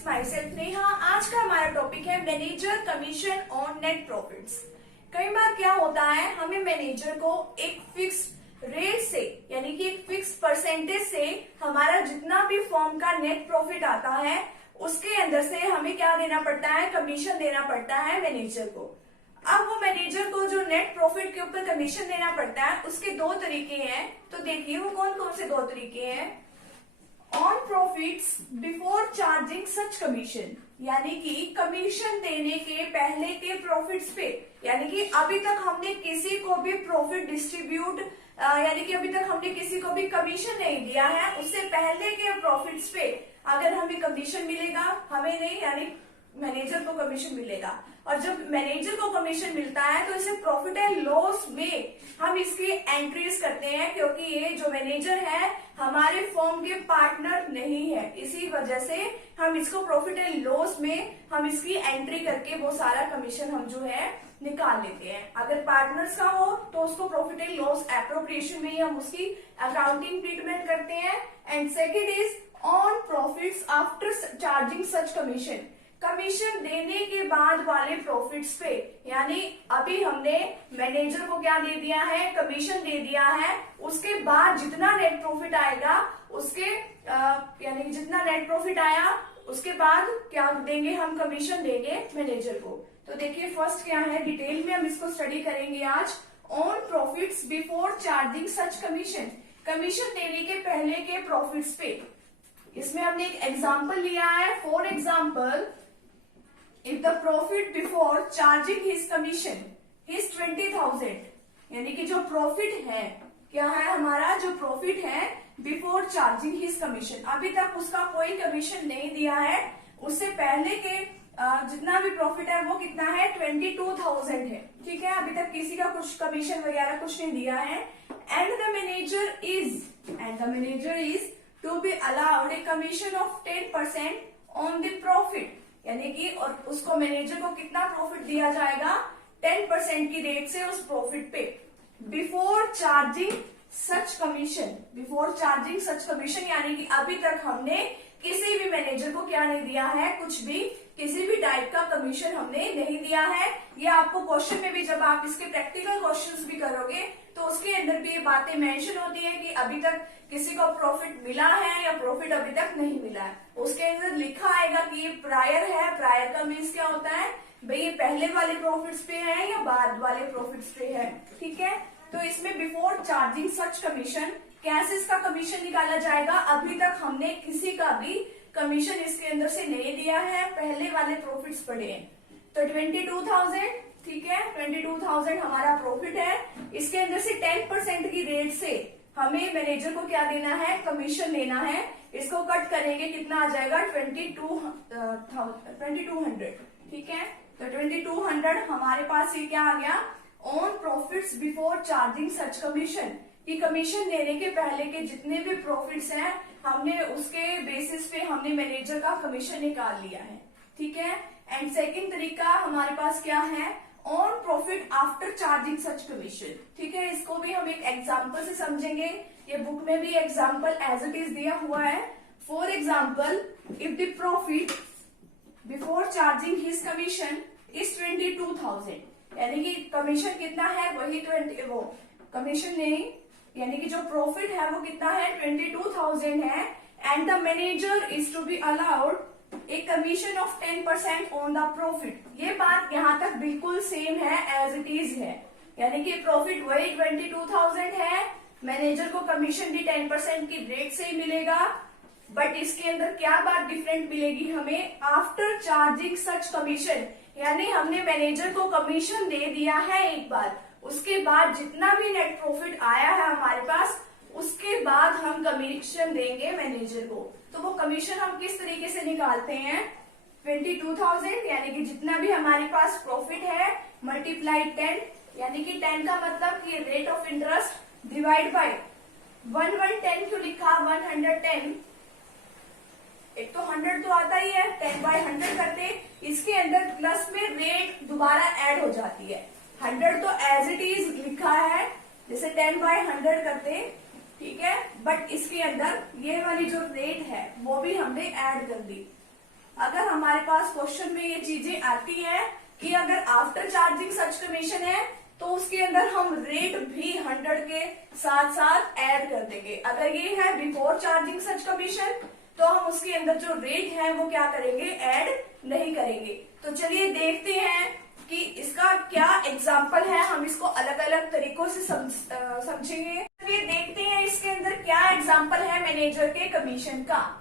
Friends, my self Neha. आज का हमारा टॉपिक है manager commission on net profits. कई बार क्या होता है, हमें मैनेजर को एक फिक्स रेट से यानी कि एक फिक्स परसेंटेज से हमारा जितना भी फर्म का नेट प्रॉफिट आता है उसके अंदर से हमें क्या देना पड़ता है, कमीशन देना पड़ता है मैनेजर को। अब वो मैनेजर को जो नेट प्रॉफिट के ऊपर कमीशन देना पड़ता है उसके दो तरीके हैं। तो देखिए वो कौन कौन से दो तरीके हैं। On profits before charging such commission, यानी कि कमीशन देने के पहले के प्रॉफिट्स पे, यानी कि अभी तक हमने किसी को भी प्रॉफिट डिस्ट्रीब्यूट यानी कि अभी तक हमने किसी को भी कमीशन नहीं दिया है, उससे पहले के प्रॉफिट्स पे अगर हमें कमीशन मिलेगा, हमें नहीं यानी मैनेजर को कमीशन मिलेगा। और जब मैनेजर को कमीशन मिलता है तो इसे प्रॉफिट एंड लॉस में हम इसकी एंट्रीज करते हैं, क्योंकि ये जो मैनेजर है हमारे फर्म के पार्टनर नहीं है, इसी वजह से हम इसको प्रॉफिट एंड लॉस में हम इसकी एंट्री करके वो सारा कमीशन हम जो है निकाल लेते हैं। अगर पार्टनर्स का हो तो उसको प्रॉफिट एंड लॉस एप्रोप्रिएशन में ही हम उसकी अकाउंटिंग ट्रीटमेंट करते हैं। And second is on profits after charging such commission, commission देने के बाद वाले प्रॉफिट्स पे, यानी अभी हमने मैनेजर को क्या दे दिया है, कमीशन दे दिया है, उसके बाद जितना नेट प्रॉफिट आएगा उसके यानी कि जितना नेट प्रॉफिट आया उसके बाद क्या देंगे, हम कमीशन देंगे मैनेजर को। तो देखिए फर्स्ट क्या है, डिटेल में हम इसको स्टडी करेंगे आज। On profits before charging such commission, commission देने के पहले के प्रॉफिट्स पे। इसमें हमने एक एग्जाम्पल लिया है। For example, if the profit before charging his commission is 20,000, यानी कि जो प्रॉफिट है क्या है, हमारा जो प्रॉफिट है बिफोर चार्जिंग हिज कमीशन, अभी तक उसका कोई कमीशन नहीं दिया है, उससे पहले के जितना भी प्रॉफिट है वो कितना है, 22,000 है। ठीक है, अभी तक किसी का कुछ कमीशन वगैरह कुछ नहीं दिया है। And the manager is to be allowed a commission of 10% on the profit, यानी कि और उसको मैनेजर को कितना प्रॉफिट दिया जाएगा, 10% की रेट से उस प्रॉफिट पे। बिफोर चार्जिंग सच कमीशन, यानी कि अभी तक हमने किसी भी मैनेजर को क्या नहीं दिया है, कुछ भी किसी भी टाइप का कमीशन हमने नहीं दिया है। ये आपको क्वेश्चन में भी जब आप इसके प्रैक्टिकल क्वेश्चंस भी करोगे तो उसके अंदर भी ये बातें मेंशन होती है कि अभी तक किसी को प्रॉफिट मिला है या प्रॉफिट अभी तक नहीं मिला है। उसके अंदर लिखा आएगा कि ये प्रायर है। प्रायर का मीन्स क्या होता है, भाई ये पहले वाले प्रॉफिट्स पे है या बाद वाले प्रॉफिट्स पे है। ठीक है, तो इसमें बिफोर चार्जिंग सच कमीशन कैसे इसका कमीशन निकाला जाएगा, अभी तक हमने किसी का भी कमीशन इसके अंदर से नहीं दिया है, पहले वाले प्रॉफिट्स पड़े हैं। तो 22,000, ठीक है, 22,000 हमारा प्रॉफिट है। इसके अंदर से 10% की रेट से हमें मैनेजर को क्या देना है, कमीशन लेना है। इसको कट करेंगे, कितना आ जाएगा, 2200। ठीक है, तो 2200 हमारे पास ये क्या आ गया, on profits before charging such commission, कि कमीशन देने के पहले के जितने भी प्रॉफिट्स हैं हमने उसके बेसिस पे हमने मैनेजर का कमीशन निकाल लिया है। ठीक है, एंड सेकेंड तरीका हमारे पास क्या है, on profit after charging such commission. ठीक है, इसको भी हम एक एग्जाम्पल से समझेंगे। ये बुक में भी एग्जाम्पल एज इट इज दिया हुआ है। For example, if the profit before charging his commission is 22,000, यानी कि कमीशन कितना है, वही 20, वो कमीशन नहीं यानी कि जो प्रॉफिट है वो कितना है, 22,000 है। And the manager is to be allowed a commission of 10% on the profit. ये बात यहाँ तक बिल्कुल सेम है, एज इट इज है, यानी कि प्रॉफिट वही 22,000 है, मैनेजर को कमीशन भी 10% की रेट से ही मिलेगा। बट इसके अंदर क्या बात डिफरेंट मिलेगी हमें, आफ्टर चार्जिंग सच कमीशन, यानी हमने मैनेजर को कमीशन दे दिया है एक बार, उसके बाद जितना भी नेट प्रॉफिट आया है हमारे पास उसके बाद हम कमीशन देंगे मैनेजर को। तो वो कमीशन हम किस तरीके से निकालते हैं, 22,000 यानी कि जितना भी हमारे पास प्रॉफिट है मल्टीप्लाई 10, यानी कि 10 का मतलब कि rate of interest divide by 110 क्यों लिखा, 110, एक तो 100 तो आता ही है, 10/100 करते, इसके अंदर प्लस में रेट दोबारा ऐड हो जाती है। 100 तो एज इट इज लिखा है, जैसे 10/100 करते, ठीक है, बट इसके अंदर ये वाली जो रेट है वो भी हमने ऐड कर दी। अगर हमारे पास क्वेश्चन में ये चीजें आती हैं कि अगर आफ्टर चार्जिंग सच कमीशन है तो उसके अंदर हम रेट भी 100 के साथ साथ ऐड कर देंगे। अगर ये है बिफोर चार्जिंग सच कमीशन तो हम उसके अंदर जो रेट है वो क्या करेंगे, ऐड नहीं करेंगे। तो चलिए देखते हैं कि इसका क्या एग्जाम्पल है, हम इसको अलग अलग तरीकों से समझेंगे। चलिए देखते हैं इसके अंदर क्या एग्जाम्पल है मैनेजर के कमीशन का।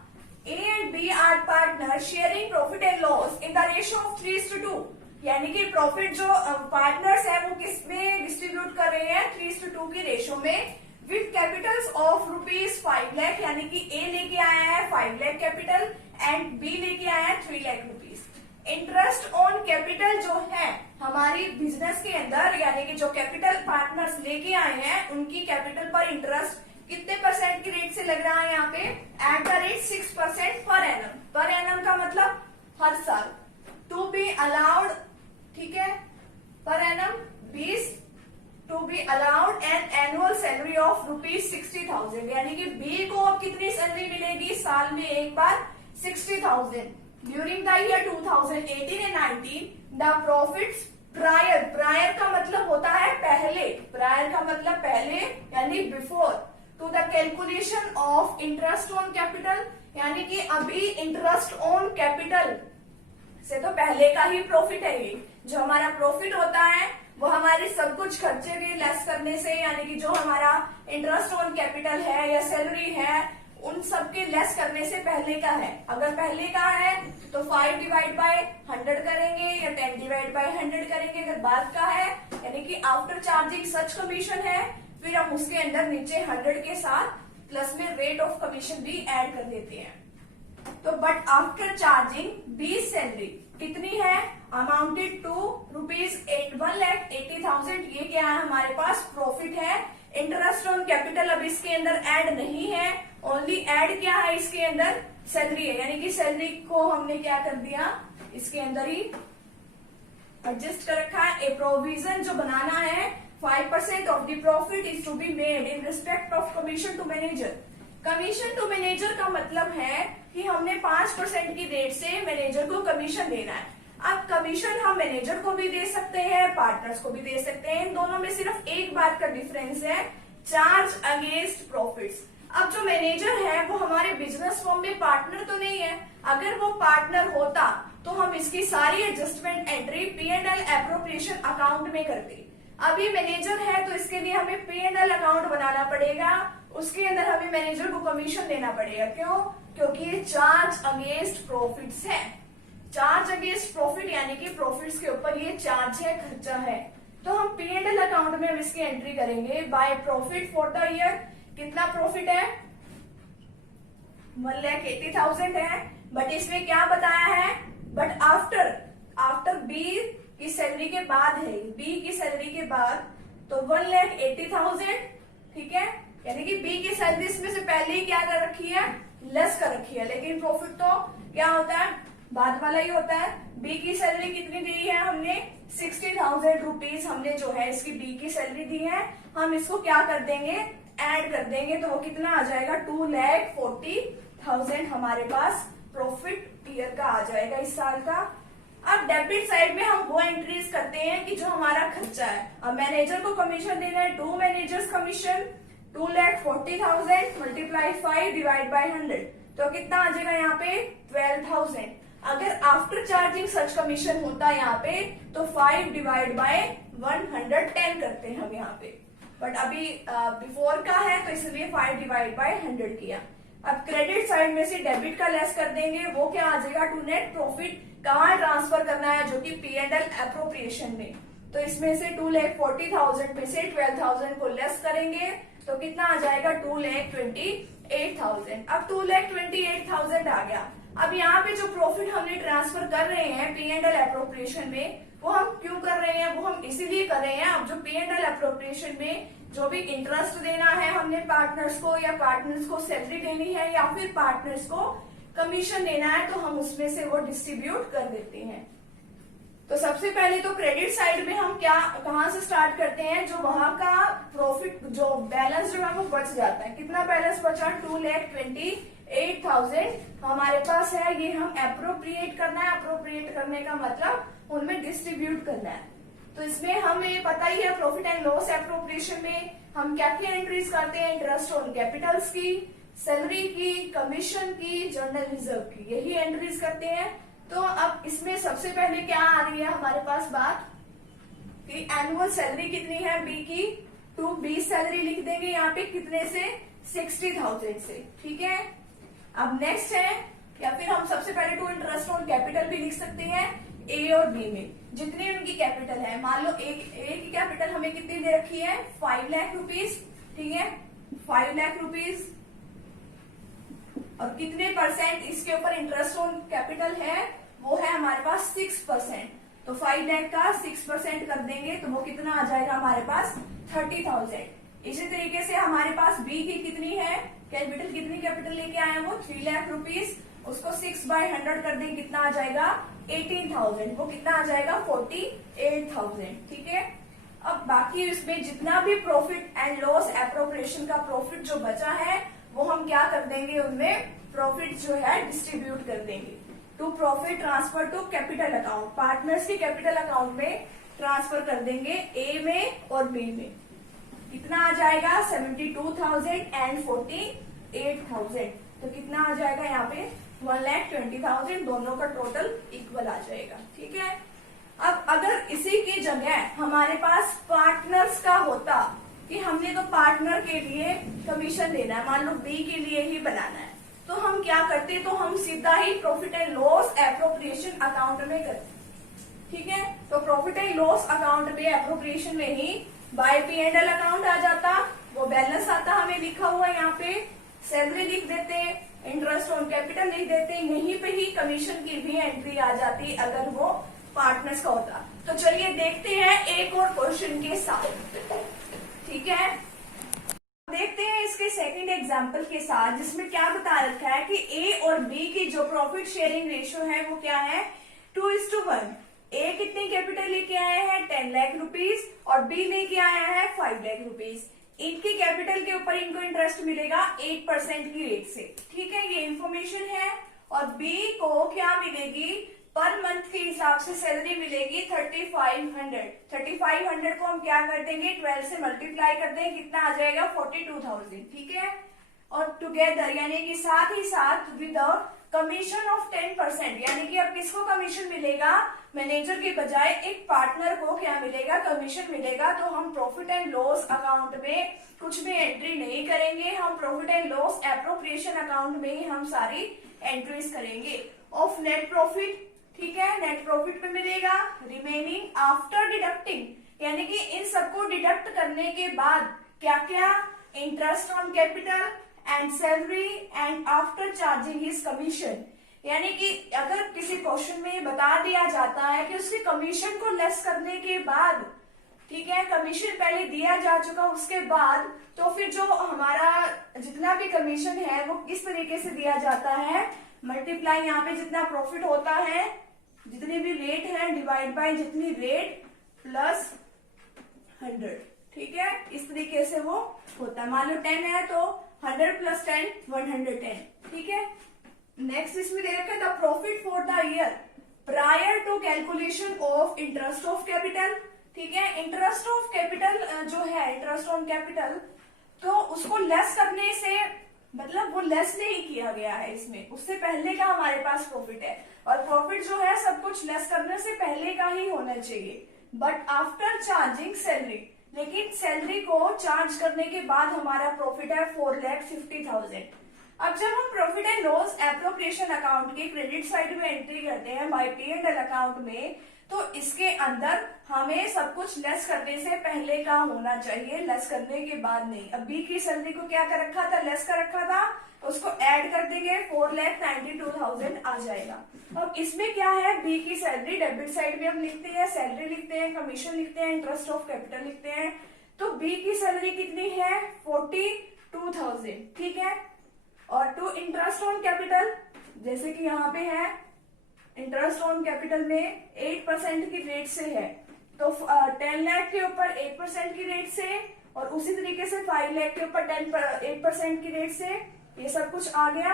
A and B are partners sharing profit and loss in the ratio of 3:2, यानी कि प्रॉफिट जो पार्टनर्स है वो किस में डिस्ट्रीब्यूट कर रहे हैं, 3:2 की रेशो में, विथ कैपिटल्स ऑफ ₹5 लाख, यानी कि A लेके आया है 5 लाख कैपिटल एंड B लेके आया है 3 lakh rupees. Interest on capital जो है हमारी बिजनेस के अंदर, यानी कि जो कैपिटल पार्टनर्स लेके आए हैं उनकी कैपिटल पर इंटरेस्ट कितने परसेंट की रेट से लग रहा है यहाँ पे, at the rate 6% per annum. Per annum का मतलब हर साल। टू बी अलाउड, ठीक है, पर annum 20, to be allowed an annual salary of ₹60,000, यानी कि बी को अब कितनी सैलरी मिलेगी, साल में एक बार 60,000। During the year 2018 and 19 the profits prior का मतलब होता है पहले, प्रायर का मतलब पहले यानी before, to the calculation of interest on capital, यानी कि अभी इंटरेस्ट ऑन कैपिटल से तो पहले का ही प्रॉफिट है। ये जो हमारा प्रॉफिट होता है वो हमारे सब कुछ खर्चे भी लेस करने से, यानी कि जो हमारा इंटरेस्ट ऑन कैपिटल है या सैलरी है उन सब के लेस करने से पहले का है। अगर पहले का है तो 5 डिवाइड बाय 100 करेंगे या 10 डिवाइड बाय 100 करेंगे। अगर बाद का है यानी कि आफ्टर चार्जिंग सच कमीशन है, फिर हम उसके अंदर नीचे 100 के साथ प्लस में रेट ऑफ कमीशन भी ऐड कर देते हैं। तो बट आफ्टर चार्जिंग 20 सैलरी कितनी है, अमाउंटेड टू ₹1,80,000। ये क्या है, हमारे पास प्रॉफिट है। इंटरेस्ट ऑन कैपिटल अब इसके अंदर ऐड नहीं है, ओनली ऐड क्या है इसके अंदर, सैलरी है, यानी कि सैलरी को हमने क्या कर दिया इसके अंदर ही एडजस्ट कर रखा है। ए प्रोविजन जो बनाना है 5% of the profit is to be made in respect of commission to manager. Commission to manager का मतलब है कि हमने 5% की रेट से मैनेजर को कमीशन देना है। अब कमीशन हम मैनेजर को भी दे सकते हैं, पार्टनर्स को भी दे सकते हैं। इन दोनों में सिर्फ एक बात का डिफरेंस है, चार्ज अगेंस्ट प्रॉफिट्स। अब जो मैनेजर है वो हमारे बिजनेस फर्म में पार्टनर तो नहीं है। अगर वो पार्टनर होता तो हम इसकी सारी adjustment entry P&L appropriation account में करते। अभी मैनेजर है तो इसके लिए हमें P&L अकाउंट बनाना पड़ेगा, उसके अंदर हमें मैनेजर को कमीशन देना पड़ेगा। क्यों? क्योंकि ये चार्ज अगेंस्ट प्रॉफिट्स है। चार्ज अगेंस्ट प्रॉफिट यानी कि प्रॉफिट्स के ऊपर ये चार्ज है, खर्चा है। तो हम P&L अकाउंट में हम इसकी एंट्री करेंगे by profit for the year. कितना प्रॉफिट है, 1,80,000 है, बट इसमें क्या बताया है, बट आफ्टर बी की सैलरी के बाद है, बी की सैलरी के बाद, तो 1,80,000, ठीक है, यानी कि बी की सैलरी इसमें से पहले ही क्या कर रखी है, लेस कर रखी है। लेकिन प्रॉफिट तो क्या होता है, बाद वाला ही होता है। बी की सैलरी कितनी दी है हमने, 60,000 रुपीज हमने जो है इसकी बी की सैलरी दी है। हम इसको क्या कर देंगे, ऐड कर देंगे, तो वो कितना आ जाएगा, 2,40,000 हमारे पास प्रॉफिट ईयर का आ जाएगा इस साल का। अब डेबिट साइड में हम वो एंट्रीज करते हैं कि जो हमारा खर्चा है। अब मैनेजर को कमीशन देना है, 2 managers commission, 2,40,000 multiply 5 divide by 100, तो कितना आ जाएगा यहाँ पे 12,000। अगर आफ्टर चार्जिंग सच कमीशन होता है यहाँ पे तो 5 डिवाइड बाय 110 करते हैं हम यहाँ पे, बट अभी बिफोर का है तो इसलिए 5 डिवाइड बाय 100 किया। अब क्रेडिट साइड में से डेबिट का लेस कर देंगे, वो क्या आ जाएगा, टू नेट प्रॉफिट। कहाँ ट्रांसफर करना है, जो कि P&L एप्रोप्रिएशन में। तो इसमें से 2,40,000 में से 12,000 को लेस करेंगे तो कितना आ जाएगा, 2,28,000। अब 2,28,000 आ गया। अब यहाँ पे जो प्रॉफिट हमने ट्रांसफर कर रहे हैं P&L एप्रोप्रिएशन में, वो हम क्यों कर रहे हैं, वो हम इसीलिए कर रहे हैं। अब जो P&L एप्रोप्रिएशन में जो भी इंटरेस्ट देना है हमने पार्टनर्स को, या पार्टनर्स को सैलरी देनी है, या फिर पार्टनर्स को कमीशन देना है, तो हम उसमें से वो डिस्ट्रीब्यूट कर देते हैं। तो सबसे पहले तो क्रेडिट साइड में हम कहाँ से स्टार्ट करते हैं, जो वहां का प्रॉफिट जो बैलेंस जो है वो बच जाता है। कितना बैलेंस बचा, 8,000 हमारे पास है, ये हम अप्रोप्रिएट करना है। अप्रोप्रिएट करने का मतलब उनमें डिस्ट्रीब्यूट करना है। तो इसमें हमें पता ही है प्रॉफिट एंड लॉस एप्रोप्रिएशन में हम क्या क्या एंट्रीज करते हैं, इंटरेस्ट ऑन कैपिटल्स की, सैलरी की, कमीशन की, जर्नल रिजर्व की, यही एंट्रीज करते हैं। तो अब इसमें सबसे पहले क्या आ रही है हमारे पास बात कि एनुअल सैलरी कितनी है बी की, 2 सैलरी लिख देंगे यहाँ पे, कितने से, 60,000 से, ठीक है। अब नेक्स्ट है, या फिर हम सबसे पहले टू इंटरेस्ट ऑन कैपिटल भी लिख सकते हैं ए और बी में, जितनी उनकी कैपिटल है। मान लो ए की कैपिटल हमें कितनी दे रखी है, 5 लाख रुपीज, ठीक है, 5 लाख रुपीज, और कितने परसेंट इसके ऊपर इंटरेस्ट ऑन कैपिटल है, वो है हमारे पास 6%। तो 5 लाख का 6% कर देंगे तो वो कितना आ जाएगा हमारे पास, 30,000। इसी तरीके से हमारे पास बी की कितनी है कैपिटल, कितनी कैपिटल लेके आए हैं वो 3 लाख रुपीज, उसको 6/100 कर देंगे, कितना आ जाएगा 18,000, वो कितना आ जाएगा 48,000, ठीक है। अब बाकी इसमें जितना भी प्रॉफिट एंड लॉस एप्रोप्रिएशन का प्रॉफिट जो बचा है वो हम क्या कर देंगे, उनमें प्रॉफिट जो है डिस्ट्रीब्यूट कर देंगे to profit transfer to capital account, partners के कैपिटल अकाउंट में ट्रांसफर कर देंगे ए में और बी में। कितना आ जाएगा 72,000 एंड 48,000, तो कितना आ जाएगा यहाँ पे 1,20,000, दोनों का टोटल इक्वल आ जाएगा, ठीक है। अब अगर इसी की जगह हमारे पास पार्टनर्स का होता कि हमने तो पार्टनर के लिए कमीशन देना है, मान लो बी के लिए ही बनाना है, तो हम क्या करते, तो हम सीधा ही profit and loss appropriation account में करते, ठीक है। तो प्रॉफिट एंड लॉस अकाउंट में एप्रोप्रिएशन में ही बाय P&L अकाउंट आ जाता, वो बैलेंस आता हमें लिखा हुआ यहाँ पे, सैलरी लिख देते, इंटरेस्ट ऑन कैपिटल लिख देते, यहीं पे ही कमीशन की भी एंट्री आ जाती अगर वो पार्टनर्स का होता। तो चलिए देखते हैं एक और क्वेश्चन के साथ, ठीक है। देखते हैं इसके सेकंड एग्जांपल के साथ, जिसमें क्या बता रखा है कि ए और बी की जो प्रॉफिट शेयरिंग रेशियो है वो क्या है, 2:1। ए कितनी कैपिटल लेके आया है 10 लाख रुपीज और बी लेके आया है 5 लाख रुपीज। इनकी कैपिटल के ऊपर इनको इंटरेस्ट मिलेगा 8% की रेट से, ठीक है, ये इंफॉर्मेशन है। और बी को क्या मिलेगी, पर मंथ के हिसाब से सैलरी मिलेगी 3,500। 3,500 को हम क्या कर देंगे, 12 से मल्टीप्लाई कर देंगे, कितना आ जाएगा 42,000, ठीक है। और टुगेदर यानी कि साथ ही साथ विद कमीशन ऑफ 10%, यानी कि अब किसको कमीशन मिलेगा, मैनेजर के बजाय एक पार्टनर को क्या मिलेगा, कमीशन मिलेगा। तो हम प्रॉफिट एंड लॉस अकाउंट में कुछ भी एंट्री नहीं करेंगे, हम profit and loss appropriation account में ही हम सारी एंट्रीज करेंगे। ऑफ नेट प्रॉफिट, ठीक है, नेट प्रॉफिट में मिलेगा रिमेनिंग आफ्टर डिडक्टिंग, यानी कि इन सबको डिडक्ट करने के बाद क्या क्या, interest on capital and salary and after charging his commission. यानी कि अगर किसी क्वेश्चन में ये बता दिया जाता है कि उसके कमीशन को लेस करने के बाद, ठीक है, कमीशन पहले दिया जा चुका उसके बाद, तो फिर जो हमारा जितना भी कमीशन है वो किस तरीके से दिया जाता है, मल्टीप्लाई यहाँ पे जितना प्रॉफिट होता है, जितनी भी रेट है डिवाइड बाय जितनी रेट प्लस 100, ठीक है, इस तरीके से वो होता है। मान लो 10 है तो 100 + 10 110, ठीक है। नेक्स्ट इसमें दे रखा है the profit for the year prior to calculation of interest of capital, ठीक है। इंटरेस्ट ऑफ कैपिटल जो है, इंटरेस्ट ऑन कैपिटल, तो उसको लेस करने से मतलब वो लेस नहीं किया गया है इसमें, उससे पहले का हमारे पास प्रॉफिट है, और प्रॉफिट जो है सब कुछ लेस करने से पहले का ही होना चाहिए, बट आफ्टर चार्जिंग सैलरी, लेकिन सैलरी को चार्ज करने के बाद हमारा प्रॉफिट है 4,50,000। अब जब हम profit and loss appropriation account की क्रेडिट साइड में एंट्री करते हैं बाय P&L अकाउंट में, तो इसके अंदर हमें सब कुछ लेस करने से पहले का होना चाहिए, लेस करने के बाद नहीं। अब बी की सैलरी को क्या कर रखा था, लेस कर रखा था, तो उसको ऐड कर देंगे 4,92,000 आ जाएगा। अब इसमें क्या है, बी की सैलरी डेबिट साइड में हम लिखते हैं, सैलरी लिखते हैं, कमीशन लिखते हैं, इंटरेस्ट ऑफ कैपिटल लिखते हैं। तो बी की सैलरी कितनी है 42,000, ठीक है। और टू इंटरेस्ट ऑन कैपिटल, जैसे कि यहाँ पे है इंटरेस्ट ऑन कैपिटल में 8% की रेट से है, तो 10 लाख के ऊपर 8% की रेट से, और उसी तरीके से 5 लाख के ऊपर 8% की रेट से, ये सब कुछ आ गया।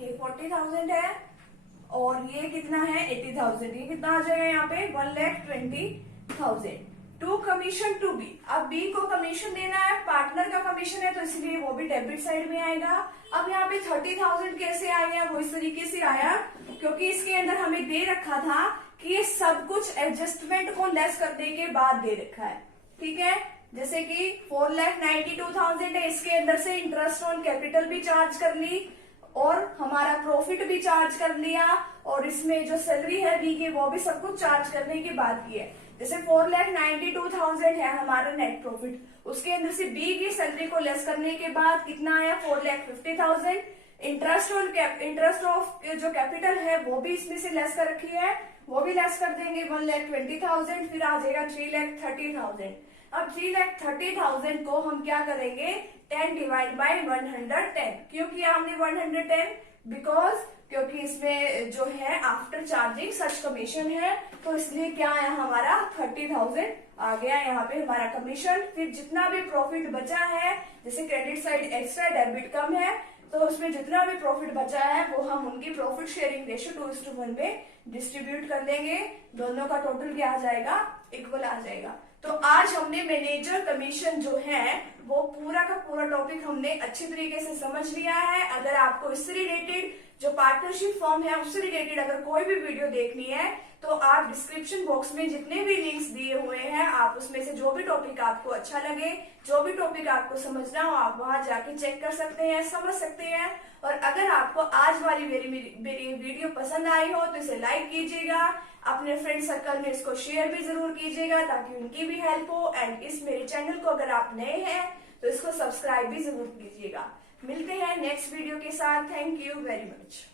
ये 40,000 है और ये कितना है 80,000। ये कितना आ जाएगा यहाँ पे 1,20,000। To commission to B. अब बी को कमीशन देना है, पार्टनर का कमीशन है तो इसलिए वो भी डेबिट साइड में आएगा। अब यहाँ पे 30,000 कैसे आया, वो इस तरीके से आया क्योंकि इसके अंदर हमें दे रखा था कि ये सब कुछ एडजस्टमेंट को लेस करने के बाद दे रखा है। ठीक है, जैसे कि 4,92,000 है, इसके अंदर से इंटरेस्ट ऑन कैपिटल भी चार्ज कर ली और हमारा प्रॉफिट भी चार्ज कर लिया और इसमें जो सैलरी है बी की वो भी सब कुछ चार्ज करने के बाद की है। जैसे 4,92,000 है हमारा नेट प्रॉफिट, उसके अंदर से बी की सैलरी को लेस करने के बाद कितना आया 4,50,000। इंटरेस्ट ऑफ जो कैपिटल है वो भी इसमें से लेस कर रखी है, वो भी लेस कर देंगे 1,20,000। फिर आ जाएगा 3,30,000। अब 3,30,000 को हम क्या करेंगे 10 डिवाइड बाई 110। क्यों किया हमने 110? बिकॉज क्योंकि इसमें जो है आफ्टर चार्जिंग सच कमीशन है तो इसलिए क्या आया हमारा 30,000 आ गया यहाँ पे हमारा कमीशन। फिर जितना भी प्रॉफिट बचा है, जैसे क्रेडिट साइड एक्स्ट्रा डेबिट कम है तो उसमें जितना भी प्रॉफिट बचा है वो हम उनकी प्रॉफिट शेयरिंग रेशियो 2:1 में डिस्ट्रीब्यूट कर देंगे। दोनों का टोटल क्या आ जाएगा, इक्वल आ जाएगा। तो आज हमने मैनेजर कमीशन जो है वो पूरा का पूरा टॉपिक हमने अच्छी तरीके से समझ लिया है। अगर आपको इससे रिलेटेड जो पार्टनरशिप फॉर्म है उससे रिलेटेड अगर कोई भी वीडियो देखनी है तो आप डिस्क्रिप्शन बॉक्स में जितने भी लिंक्स दिए हुए हैं आप उसमें से जो भी टॉपिक आपको अच्छा लगे, जो भी टॉपिक आपको समझना हो आप वहां जाके चेक कर सकते हैं, समझ सकते हैं। और अगर आपको आज वाली मेरी वीडियो पसंद आई हो तो इसे लाइक कीजिएगा, अपने फ्रेंड सर्कल में इसको शेयर भी जरूर कीजिएगा ताकि उनकी भी हेल्प हो। एंड इस मेरे चैनल को अगर आप नए हैं तो इसको सब्सक्राइब भी जरूर कीजिएगा। मिलते हैं नेक्स्ट वीडियो के साथ। Thank you very much.